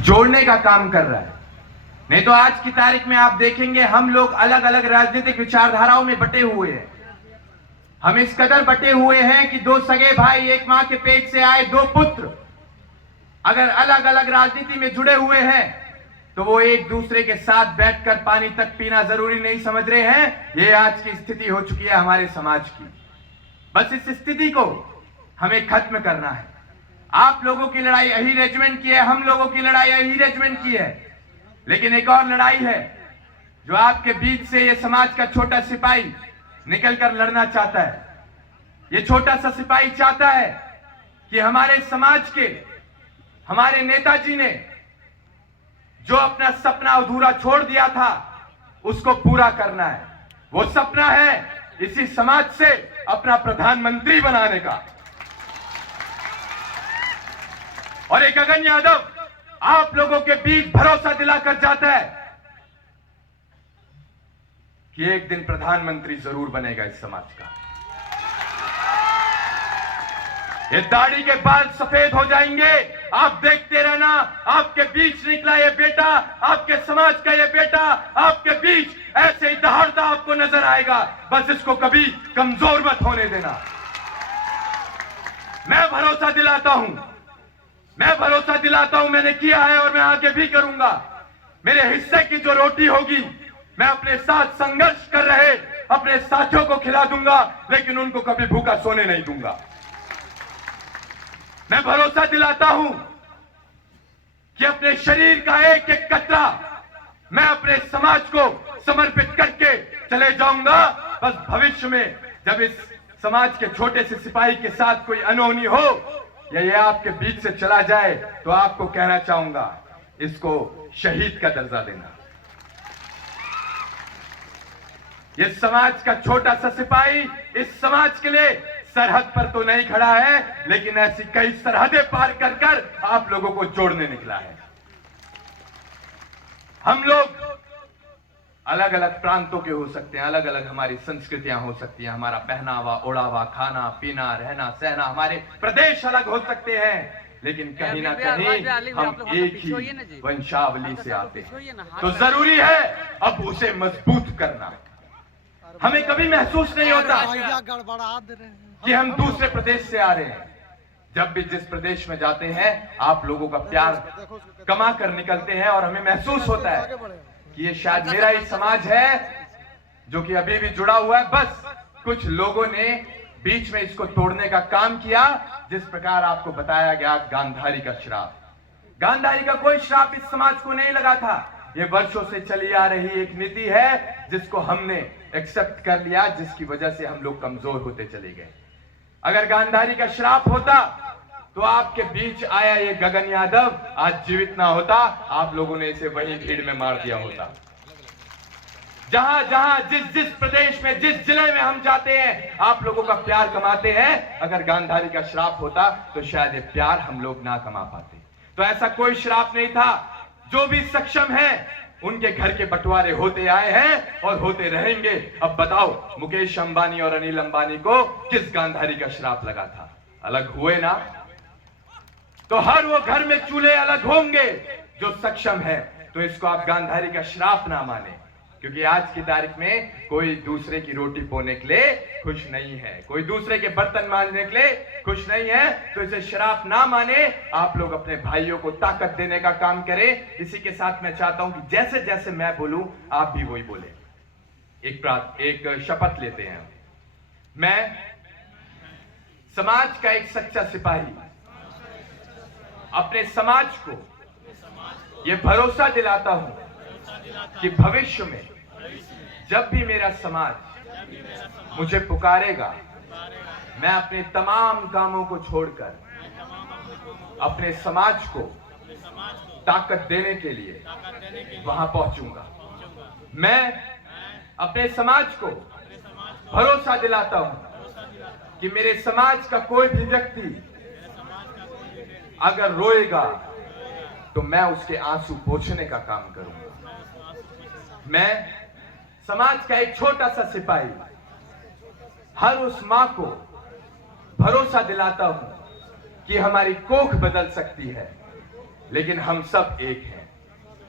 जोड़ने का काम कर रहा है। नहीं तो आज की तारीख में आप देखेंगे हम लोग अलग अलग राजनीतिक विचारधाराओं में बटे हुए हैं। हम इस कदर बटे हुए हैं कि दो सगे भाई, एक मां के पेट से आए दो पुत्र, अगर अलग अलग राजनीति में जुड़े हुए हैं तो वो एक दूसरे के साथ बैठकर पानी तक पीना जरूरी नहीं समझ रहे हैं। ये आज की स्थिति हो चुकी है हमारे समाज की। बस इस स्थिति को हमें खत्म करना है। आप लोगों की लड़ाई यही रेजिमेंट की है, हम लोगों की लड़ाई यही रेजिमेंट की है, लेकिन एक और लड़ाई है जो आपके बीच से ये समाज का छोटा सिपाही निकलकर लड़ना चाहता है। ये छोटा सा सिपाही चाहता है कि हमारे समाज के हमारे नेताजी ने जो अपना सपना अधूरा छोड़ दिया था उसको पूरा करना है। वो सपना है इसी समाज से अपना प्रधानमंत्री बनाने का। और एक गगन यादव आप लोगों के बीच भरोसा दिलाकर जाता है कि एक दिन प्रधानमंत्री जरूर बनेगा इस समाज का। ये दाढ़ी के बाल सफेद हो जाएंगे, आप देखते रहना। आपके बीच निकला ये बेटा, आपके समाज का ये बेटा आपके बीच ऐसे ही दहाड़ता आपको नजर आएगा। बस इसको कभी कमजोर मत होने देना। मैं भरोसा दिलाता हूं, मैंने किया है और मैं आगे भी करूंगा। मेरे हिस्से की जो रोटी होगी मैं अपने साथ संघर्ष कर रहे अपने साथियों को खिला दूंगा, लेकिन उनको कभी भूखा सोने नहीं दूंगा। मैं भरोसा दिलाता हूं कि अपने शरीर का एक एक कतरा मैं अपने समाज को समर्पित करके चले जाऊंगा। बस भविष्य में जब इस समाज के छोटे से सिपाही के साथ कोई अनहोनी हो या ये आपके बीच से चला जाए तो आपको कहना चाहूंगा, इसको शहीद का दर्जा देना। ये समाज का छोटा सा सिपाही इस समाज के लिए सरहद पर तो नहीं खड़ा है, लेकिन ऐसी कई सरहदें पार कर कर आप लोगों को जोड़ने निकला है। हम लोग अलग अलग प्रांतों के हो सकते हैं, अलग अलग हमारी संस्कृतियां हो सकती हैं, हमारा पहनावा ओढ़ावा, खाना पीना, रहना सहना, हमारे प्रदेश अलग हो सकते हैं, लेकिन कहीं ना कहीं हम एक ही वंशावली से आते हैं। तो जरूरी है अब उसे मजबूत करना। हमें कभी महसूस नहीं होता कि हम दूसरे प्रदेश से आ रहे हैं। जब भी जिस प्रदेश में जाते हैं आप लोगों का प्यार कमा कर निकलते हैं और हमें महसूस होता है कि ये शायद मेरा ही समाज है जो कि अभी भी जुड़ा हुआ है। बस कुछ लोगों ने बीच में इसको तोड़ने का काम किया। जिस प्रकार आपको बताया गया गांधारी का श्राप, गांधारी का कोई श्राप इस समाज को नहीं लगा था। ये वर्षों से चली आ रही एक नीति है जिसको हमने एक्सेप्ट कर लिया, जिसकी वजह से हम लोग कमजोर होते चले गए। अगर गांधारी का श्राप होता तो आपके बीच आया ये गगन यादव आज जीवित ना होता, आप लोगों ने इसे वहीं भीड़ में मार दिया होता। जहां जहां जिस प्रदेश में जिस जिले में हम जाते हैं आप लोगों का प्यार कमाते हैं। अगर गांधारी का श्राप होता तो शायद ये प्यार हम लोग ना कमा पाते। तो ऐसा कोई श्राप नहीं था। जो भी सक्षम है उनके घर के बंटवारे होते आए हैं और होते रहेंगे। अब बताओ मुकेश अंबानी और अनिल अंबानी को किस गांधारी का श्राप लगा था? अलग हुए ना। तो हर वो घर में चूल्हे अलग होंगे जो सक्षम है। तो इसको आप गांधारी का श्राप ना माने, क्योंकि आज की तारीख में कोई दूसरे की रोटी पोने के लिए खुश नहीं है, कोई दूसरे के बर्तन मांजने के लिए खुश नहीं है। तो इसे श्राप ना माने, आप लोग अपने भाइयों को ताकत देने का काम करें। इसी के साथ मैं चाहता हूं कि जैसे जैसे मैं बोलूं आप भी वही बोले। एक शपथ लेते हैं। मैं समाज का एक सच्चा सिपाही अपने समाज को यह भरोसा दिलाता हूं कि भविष्य में जब भी मेरा समाज मुझे पुकारेगा, मैं अपने तमाम कामों को छोड़कर अपने समाज को ताकत देने के लिए वहां पहुंचूंगा। मैं अपने समाज को भरोसा दिलाता हूं कि मेरे समाज का कोई भी व्यक्ति अगर रोएगा तो मैं उसके आंसू पोंछने का काम करूंगा। मैं समाज का एक छोटा सा सिपाही हर उस मां को भरोसा दिलाता हूं कि हमारी कोख बदल सकती है, लेकिन हम सब एक हैं।